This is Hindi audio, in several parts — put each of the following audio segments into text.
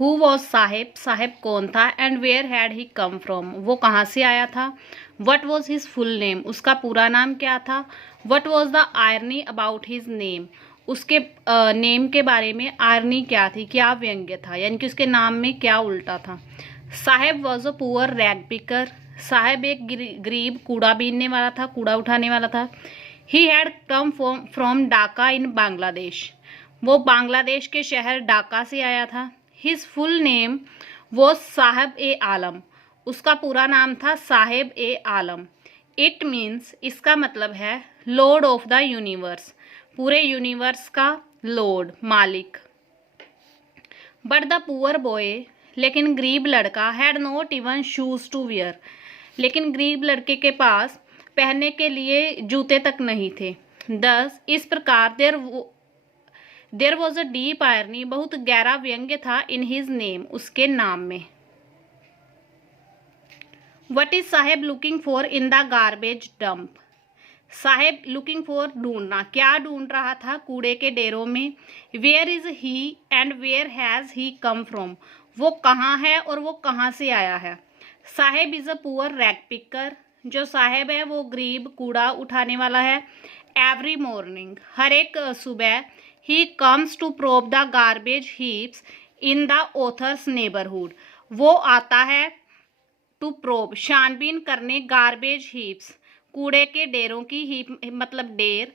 हु वॉज साहेब, साहेब कौन था, and where had he come from, वो कहाँ से आया था, what was his full name, उसका पूरा नाम क्या था, what was the irony about his name, उसके नेम के बारे में आयरनी क्या थी, क्या व्यंग्य था, यानी कि उसके नाम में क्या उल्टा था। Saheb was a poor rag picker, Saheb एक गरीब कूड़ा बीनने वाला था, कूड़ा उठाने वाला था। He had come from Dhaka in Bangladesh, वो बांग्लादेश के शहर ढाका से आया था। हिज फुल नेम वो साहेब ए आलम, उसका पूरा नाम था साहेब ए आलम। इट मीन्स, इसका मतलब है लॉर्ड ऑफ द यूनिवर्स, पूरे यूनिवर्स का लॉर्ड, मालिक। बट द पुअर बॉय, लेकिन गरीब लड़का, had not even shoes to wear, लेकिन गरीब लड़के के पास पहनने के लिए जूते तक नहीं थे। दस, इस प्रकार there was a deep irony, बहुत गहरा व्यंग्य था इन हिज नेम, उसके नाम में। What is Saheb looking for in the garbage dump, Saheb looking for ढूंढना, क्या ढूंढ रहा था कूड़े के ढेरों में। Where is he and where has he come from, वो कहाँ है और वो कहाँ से आया है। Saheb is a poor rag picker, जो साहेब है वो गरीब कूड़ा उठाने वाला है। एवरी मॉर्निंग, हर एक सुबह। He comes to probe the garbage heaps in the author's neighbourhood, वो आता है टू प्रोब, छानबीन करने, गार्बेज हीप्स, कूड़े के ढेरों की, हीप मतलब ढेर,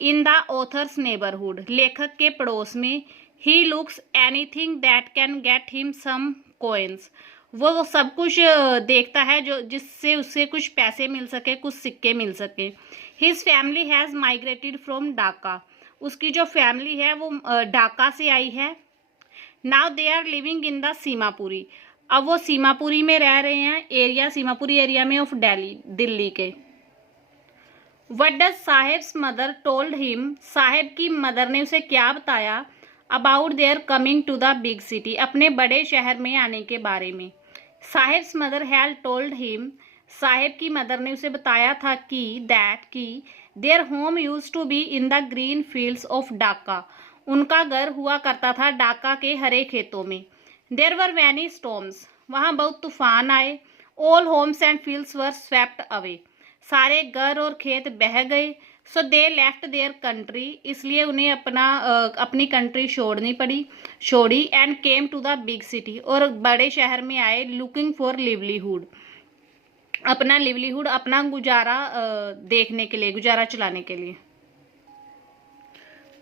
इन द ऑथर्स नेबरहुड, लेखक के पड़ोस में। He looks anything that can get him some coins, वो सब कुछ देखता है जो जिससे उससे कुछ पैसे मिल सके, कुछ सिक्के मिल सके। His family has migrated from Dhaka, उसकी जो फैमिली है वो ढाका से आई है। Now they are living in the Seemapuri, अब वो सीमापुरी में रह रहे हैं, एरिया सीमापुरी एरिया में ऑफ दिल्ली, दिल्ली के। What does Saheb's mother told him, Saheb की मदर ने उसे क्या बताया, about their coming to the big city, अपने बड़े शहर में आने के बारे में। Saheb's mother had told him, Saheb की मदर ने उसे बताया था कि दैट की their home used to be in the green fields of Dhaka, उनका घर हुआ करता था ढाका के हरे खेतों में। देयर वर मैनी स्टॉर्म्स, वहाँ बहुत तूफान आए। All homes and fields were swept away, सारे घर और खेत बह गए। So they left their country, इसलिए उन्हें अपनी कंट्री छोड़ी and came to the big city, और बड़े शहर में आए। लुकिंग फॉर लिवलीहुड, अपना लिवलीहुड, अपना गुजारा देखने के लिए, गुजारा चलाने के लिए।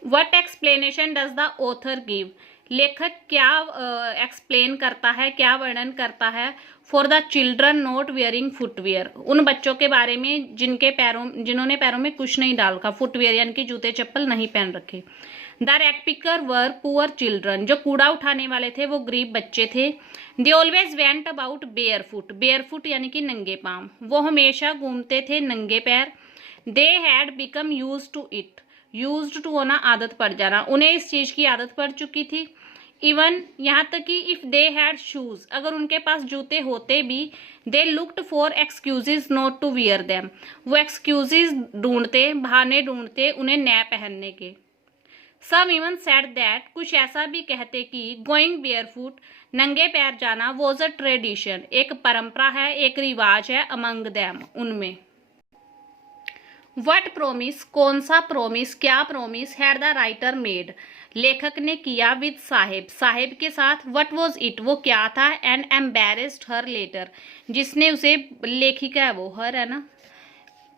What explanation does the author give, लेखक क्या एक्सप्लेन करता है, क्या वर्णन करता है। For the children not wearing footwear, उन बच्चों के बारे में जिन्होंने पैरों में कुछ नहीं डाल रखा, फुटवेयर यानी कि जूते चप्पल नहीं पहन रखे। The rag picker were poor children, जो कूड़ा उठाने वाले थे वो गरीब बच्चे थे। They always went about bear foot यानी कि नंगे पांव, वो हमेशा घूमते थे नंगे पैर। They had become used to it, used to होना आदत पड़ जाना, उन्हें इस चीज की आदत पड़ चुकी थी। इवन यहाँ तक कि इफ दे हैड शूज, अगर उनके पास जूते होते भी, they looked for excuses not to wear them, वो एक्सक्यूजेज ढूंढते, बहाने ढूंढते उन्हें न पहनने के। सम इवन सेड दैट, कुछ ऐसा भी कहते कि गोइंग बेयरफुट, नंगे पैर जाना, वॉज अ ट्रेडिशन, एक परंपरा है, एक रिवाज है, अमंग दैम, उनमें। वट प्रोमिस, कौन सा प्रोमिस, क्या promise, had the writer made, लेखक ने किया विद साहेब, साहेब के साथ। वट वॉज इट, वो क्या था। एंड एम्बेरेस्ड हर लेटर, जिसने उसे, लेखिका है वो, हर है ना,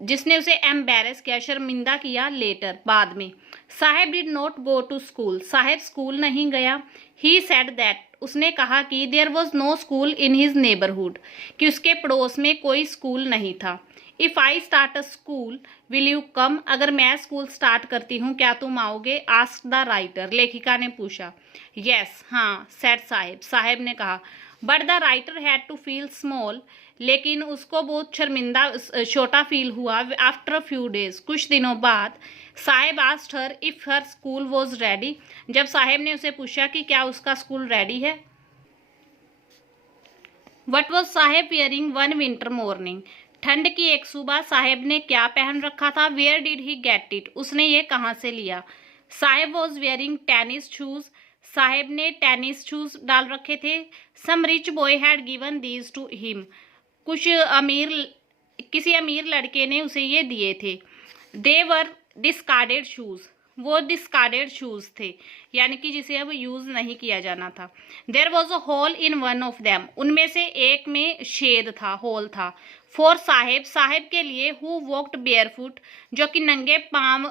जिसने उसे एम्बेरेस किया, शर्मिंदा किया, लेटर, बाद में। Saheb did not go to school, Saheb school नहीं गया। ही सेड दैट, उसने कहा कि there was no school in his neighbourhood, कि उसके पड़ोस में कोई स्कूल नहीं था। If I start a school will you come, अगर मैं स्कूल स्टार्ट करती हूँ क्या तुम आओगे। आस्क द राइटर, लेखिका ने पूछा। यस, हाँ, सेड साहेब, साहेब ने कहा। But the writer had to feel small, लेकिन उसको बहुत शर्मिंदा, छोटा फील हुआ। आफ्टर अ फ्यू डेज, कुछ दिनों बाद। Saheb asked her if her school was ready, जब साहेब ने उसे पूछा कि क्या उसका स्कूल रेडी है। What was Saheb wearing one winter morning, ठंड की एक सुबह साहेब ने क्या पहन रखा था। Where did he get it, उसने ये कहाँ से लिया। Saheb was wearing tennis shoes, Saheb ने टेनिस शूज डाल रखे थे। Some rich boy had given these to him, किसी अमीर लड़के ने उसे ये दिए थे। दे वर डिस्कार्डेड शूज, वो डिस्कार्डेड शूज थे, यानी कि जिसे अब यूज नहीं किया जाना था। There was a hole in one of them, उनमें से एक में छेद था, होल था। फॉर साहेब, साहेब के लिए, हु वॉक्ड बेयरफुट, जो कि नंगे पांव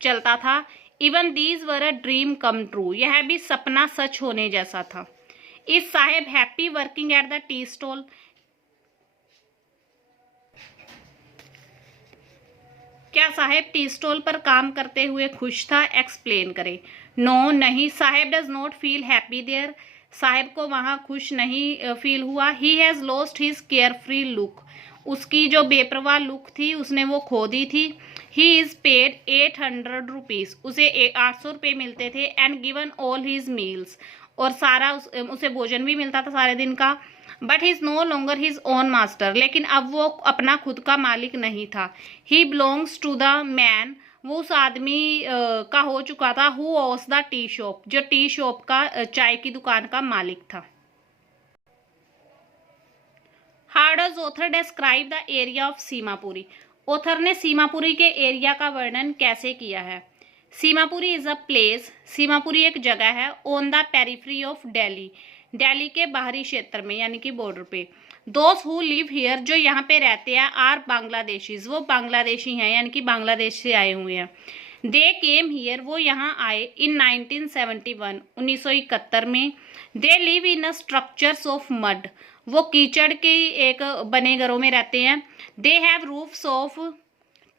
चलता था। Even these were a dream come true, यह भी सपना सच होने जैसा था। Is Saheb happy working at the tea stall, क्या साहेब टी स्टॉल पर काम करते हुए खुश था? एक्सप्लेन करें। नो, नहीं। Saheb does not feel happy there, Saheb को वहाँ खुश नहीं फील हुआ। He has lost his carefree look, उसकी जो बेपरवाह लुक थी उसने वो खो दी थी। ही इज़ पेड 800 रुपीज़, उसे 800 रुपये मिलते थे। And given all his meals, और सारा उसे भोजन भी मिलता था सारे दिन का। But he is no longer his own master, लेकिन अब वो अपना खुद का मालिक नहीं था। He belongs to the man, वो उस आदमी का हो चुका था। Who owns the tea shop, जो टी शॉप का चाय की दुकान का मालिक था। How does author describe the area of Seemapuri, author ने सीमापुरी के एरिया का वर्णन कैसे किया है? Seemapuri is a place, Seemapuri एक जगह है। On the periphery of Delhi, Delhi के बाहरी क्षेत्र में, यानी कि बॉर्डर पे। दोज हु लिव हियर, जो यहाँ पे रहते हैं, आर बांग्लादेशीज, वो बांग्लादेशी हैं, यानी कि बांग्लादेश से आए हुए हैं। दे केम हियर, वो यहाँ आए इन 1971, 1971 में। They live in a structures of mud, वो कीचड़ के एक बने घरों में रहते हैं। They have roofs of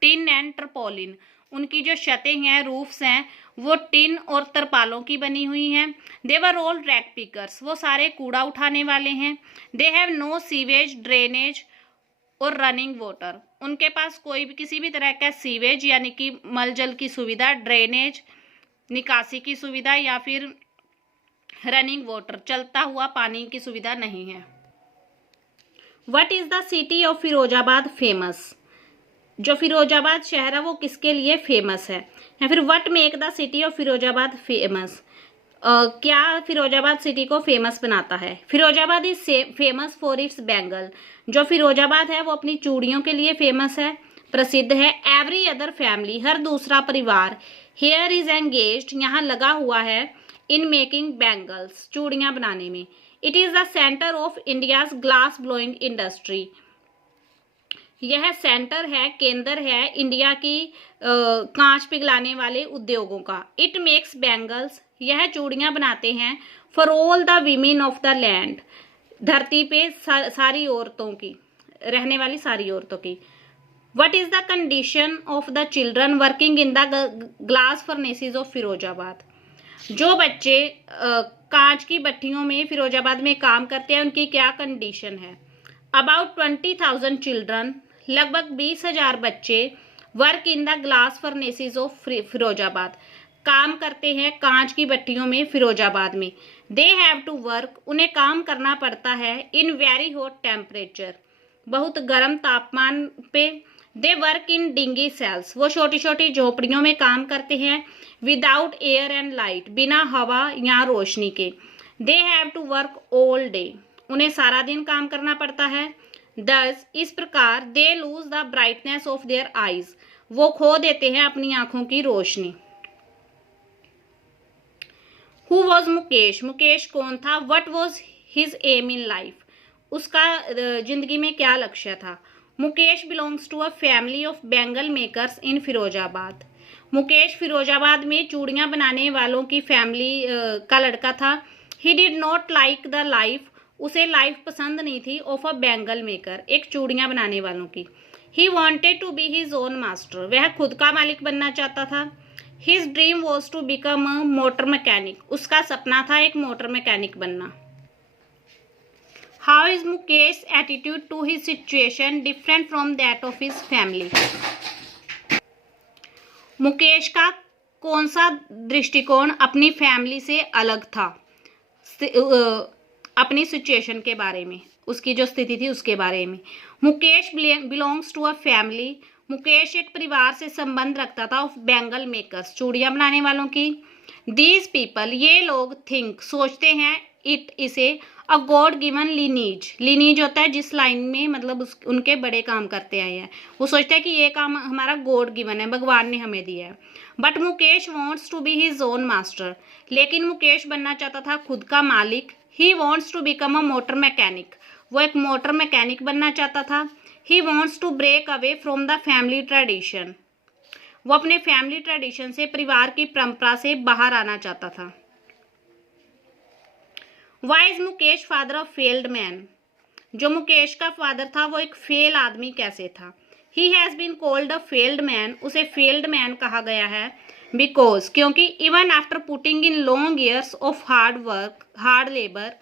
tin and tarpaulin, उनकी जो छतें हैं, रूफ्स हैं, वो टिन और तरपालों की बनी हुई हैं। They were all rag pickers, वो सारे कूड़ा उठाने वाले हैं। They have no sewage, drainage और रनिंग वाटर, उनके पास कोई भी किसी भी तरह का सीवेज यानी कि मल जल की सुविधा, ड्रेनेज निकासी की सुविधा, या फिर रनिंग वाटर चलता हुआ पानी की सुविधा नहीं है। What is the city of Firozabad famous, जो फिरोजाबाद शहर है वो किसके लिए फेमस है? या फिर what make the city of Firozabad famous, क्या फिरोजाबाद सिटी को फेमस बनाता है? Firozabad is famous for its bangle, जो फिरोजाबाद है वो अपनी चूड़ियों के लिए फेमस है, प्रसिद्ध है। एवरी अदर फैमिली, हर दूसरा परिवार, हेयर इज एंगेज्ड, यहाँ लगा हुआ है, इन मेकिंग बैंगल्स, चूड़ियाँ बनाने में। It is the centre of India's glass blowing industry, यह सेंटर है, केंद्र है इंडिया की कांच पिघलाने वाले उद्योगों का। इट मेक्स बैंगल्स, यह चूड़ियाँ बनाते हैं। For all the women of the land, धरती पे सारी औरतों की, रहने वाली सारी औरतों की। What is the condition of the children working in the glass furnaces of Firozabad, जो बच्चे कांच की भट्टियों में फिरोजाबाद में काम करते हैं उनकी क्या कंडीशन है? अबाउट 20,000 चिल्ड्रन, लगभग 20,000 बच्चे, work in the glass furnaces of Firozabad, काम करते हैं कांच की भट्टियों में फिरोजाबाद में। दे हैव टू वर्क, उन्हें काम करना पड़ता है। इन वेरी हॉट टेम्परेचर, बहुत गर्म तापमान पे। They work in dingy cells, वो छोटी छोटी झोपड़ियों में काम करते हैं। विदाउट एयर एंड लाइट, बिना हवा या रोशनी के। They have to work all day, उन्हें सारा दिन काम करना पड़ता है। दस, इस प्रकार, they lose the brightness of their eyes, वो खो देते हैं अपनी आंखों की रोशनी। हु वॉज मुकेश, मुकेश कौन था? What was his aim in life, उसका जिंदगी में क्या लक्ष्य था? Mukesh belongs to a family of bangle makers in Firozabad, Mukesh Firozabad में चूड़ियाँ बनाने वालों की फैमिली का लड़का था। He did not like the life, उसे लाइफ पसंद नहीं थी, ऑफ अ बैंगल मेकर, एक चूड़ियाँ बनाने वालों की। He wanted to be his own master, वह खुद का मालिक बनना चाहता था। His dream was to become a motor mechanic, उसका सपना था एक मोटर मैकेनिक बनना। How is Mukesh attitude to his situation different from that of his family, Mukesh का कौन सा दृष्टिकोण अपनी फैमिली से अलग था? अपनी सिचुएशन के बारे में, उसकी जो स्थिति थी उसके बारे में। Mukesh belongs to a family, Mukesh एक परिवार से संबंध रखता था, ऑफ बैंगल मेकर्स, चूड़ियाँ बनाने वालों की। दीज पीपल, ये लोग, थिंक, सोचते हैं, इट, इसे, अ गॉड गिवन लीनीज, लीनीज होता है जिस लाइन में मतलब उनके बड़े काम करते आए हैं, वो सोचता है कि ये काम हमारा गॉड गिवन है, भगवान ने हमें दिया है। But Mukesh wants to be his own master, लेकिन मुकेश बनना चाहता था खुद का मालिक। He wants to become a motor mechanic, वो एक मोटर मैकेनिक बनना चाहता था। He wants to break away from the family tradition, वो अपने फैमिली ट्रेडिशन से, परिवार की परंपरा से बाहर आना चाहता था। Why is Mukesh father of failed man, जो मुकेश का फादर था वो एक फेल आदमी कैसे था। He has been called a failed man, उसे फेल्ड मैन कहा गया है बिकॉज, क्योंकि even after putting in long years of hard work, hard labour,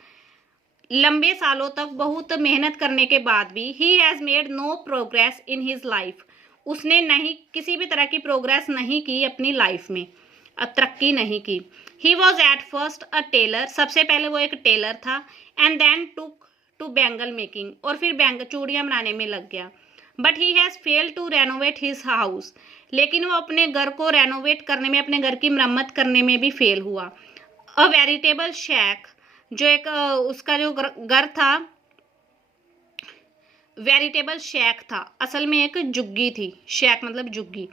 लंबे सालों तक बहुत मेहनत करने के बाद भी, he has made no progress in his life, उसने नहीं किसी भी तरह की प्रोग्रेस नहीं की अपनी लाइफ में, तरक्की नहीं की। He was at first a tailor, सबसे पहले वो एक टेलर था, and then took to bangle making, और फिर चूड़ियाँ बनाने में लग गया। But he has failed to renovate his house, लेकिन वो अपने घर को रेनोवेट करने में, अपने घर की मरम्मत करने में भी फेल हुआ। अ वेरिटेबल शैक, जो एक उसका जो घर था, वेरिटेबल शैक था, असल में एक जुग्गी थी, शैक मतलब जुग्गी।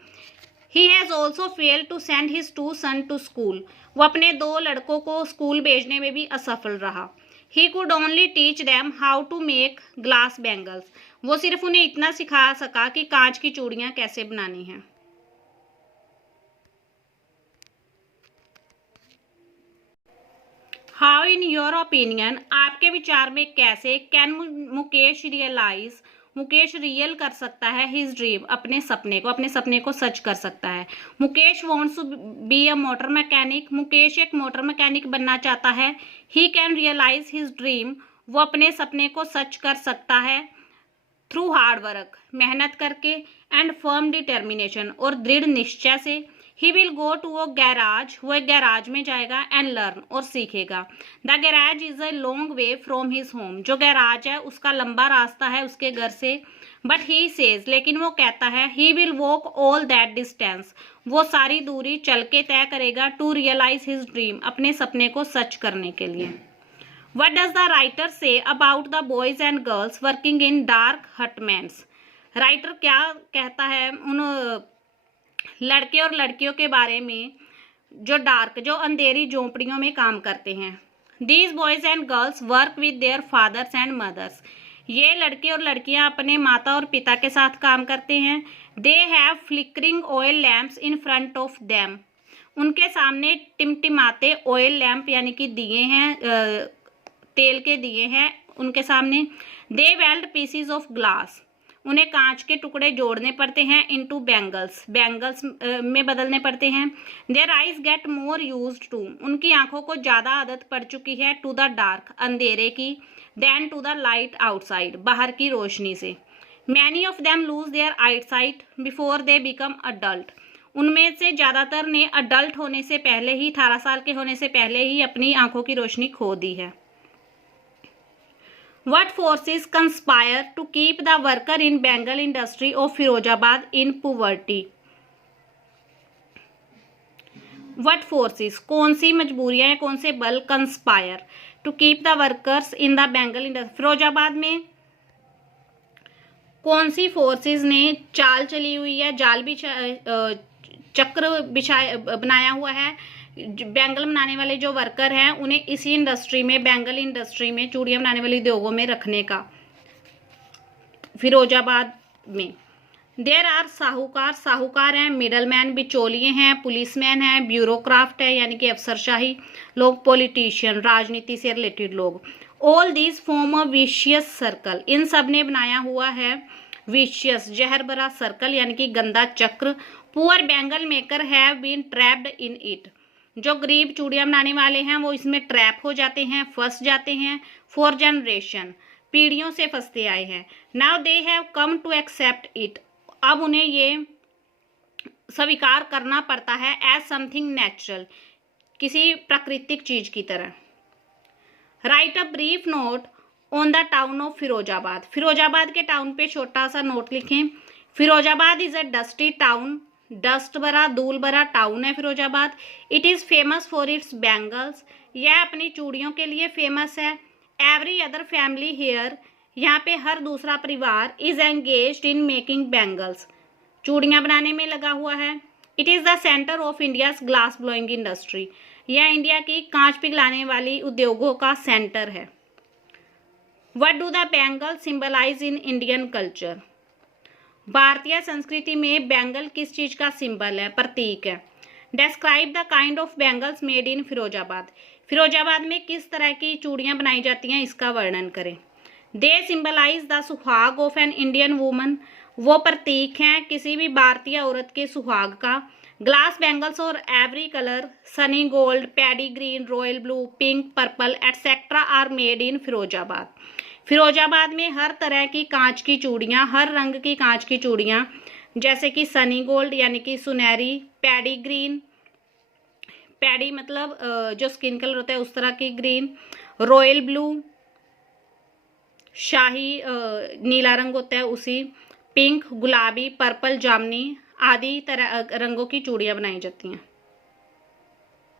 He has also failed to send his 2 son to school, वो अपने 2 लड़कों को स्कूल भेजने में भी असफल रहा। He could only teach them how to make glass bangles, वो सिर्फ उन्हें इतना सिखा सका कि कांच की चूड़ियाँ कैसे बनानी हैं। हाउ इन योर ओपिनियन, आपके विचार में कैसे, can Mukesh realise, Mukesh real कर सकता है हिज ड्रीम, अपने सपने को सच कर सकता है। Mukesh wants to be a motor mechanic, Mukesh एक मोटर मैकेनिक बनना चाहता है। He can realise his dream, वो अपने सपने को सच कर सकता है थ्रू हार्ड वर्क, मेहनत करके, एंड फर्म डिटर्मिनेशन, और दृढ़ निश्चय से। He will go to a garage, वो एक गैराज में जाएगा, एंड लर्न, और सीखेगा। The garage is a long way from his home, जो गैराज है उसका लंबा रास्ता है उसके घर से। बट ही सेज, लेकिन वो कहता है, he will walk all that distance, वो सारी दूरी चल के तय करेगा, टू रियलाइज हिज ड्रीम, अपने सपने को सच करने के लिए। What does the writer say about the boys and girls working in dark hutments? Writer क्या कहता है उन लड़के और लड़कियों के बारे में जो अंधेरी झोंपड़ियों में काम करते हैं। These boys and girls work with their fathers and mothers. ये लड़के और लड़कियां अपने माता और पिता के साथ काम करते हैं। They have flickering oil lamps in front of them. उनके सामने टिमटिमाते ऑयल लैम्प यानी कि दिए हैं, तेल के दिए हैं उनके सामने। दे वेल्ड पीसीज ऑफ ग्लास, उन्हें कांच के टुकड़े जोड़ने पड़ते हैं, इनटू बैंगल्स, बैंगल्स में बदलने पड़ते हैं। Their eyes get more used to, उनकी आंखों को ज़्यादा आदत पड़ चुकी है, टू द डार्क, अंधेरे की, then to the light outside, बाहर की रोशनी से। Many of them lose their eyesight before they become adult, उनमें से ज़्यादातर ने अडल्ट होने से पहले ही, 18 साल के होने से पहले ही अपनी आंखों की रोशनी खो दी है। What forces conspire to keep the worker in Bengal industry of Firozabad in poverty? What forces, कौन सी मजबूरियां, कौन से बल, conspire to keep the workers in the Bengal industry, Firozabad में कौन सी फोर्सेस ने चाल चली हुई है, जाल चक्र बनाया हुआ है, बैंगल बनाने वाले जो वर्कर हैं उन्हें इसी इंडस्ट्री में, बैंगल इंडस्ट्री में, चूड़ियाँ बनाने वाले उद्योगों में रखने का, फिरोजाबाद में। देयर आर साहूकार, साहूकार हैं, मिडलमैन बिचौलिए हैं, पुलिसमैन हैं, ब्यूरोक्राफ्ट है यानी कि अफसरशाही लोग, पॉलिटिशियन राजनीति से रिलेटेड लोग। All these form a vicious circle, इन सब ने बनाया हुआ है विशियस, जहर भरा सर्कल यानी कि गंदा चक्र। Poor bangle maker have been trapped in it, जो गरीब चूड़ियाँ बनाने वाले हैं वो इसमें ट्रैप हो जाते हैं, फंस जाते हैं। फॉर जनरेशन, पीढ़ियों से फंसते आए हैं। Now they have come to accept it, अब उन्हें ये स्वीकार करना पड़ता है एज समथिंग नेचुरल, किसी प्राकृतिक चीज की तरह। Right a brief note on the town of Firozabad, Firozabad के टाउन पे छोटा सा नोट लिखें। Firozabad is a dusty town, dust भरा धूल भरा टाउन है Firozabad. It is famous for its bangles, यह अपनी चूड़ियों के लिए फेमस है। एवरी अदर फैमिली हेयर, यहाँ पे हर दूसरा परिवार is engaged in making bangles, चूड़ियाँ बनाने में लगा हुआ है। It is the centre of India's glass blowing industry, यह इंडिया की कांच पिघलाने वाली उद्योगों का सेंटर है। What do the bangle symbolise in Indian culture, भारतीय संस्कृति में बैंगल किस चीज़ का सिंबल है, प्रतीक है। Describe the kind of bangles made in Firozabad, Firozabad में किस तरह की चूड़ियाँ बनाई जाती हैं, इसका वर्णन करें। दे सिंबलाइज द सुहाग ऑफ एन इंडियन वूमन, वो प्रतीक हैं किसी भी भारतीय औरत के सुहाग का। ग्लास बैंगल्स और every colour sunny gold, paddy green, royal blue, pink, purple etcetera are made in Firozabad, Firozabad में हर तरह की कांच की चूड़ियाँ, हर रंग की कांच की चूड़ियाँ, जैसे कि सनी गोल्ड यानी कि सुनहरी, पैडी ग्रीन, पैडी मतलब जो स्किन कलर होता है उस तरह की ग्रीन, रॉयल ब्लू शाही नीला रंग होता है उसी, पिंक गुलाबी, पर्पल जामनी आदि तरह रंगों की चूड़ियाँ बनाई जाती हैं।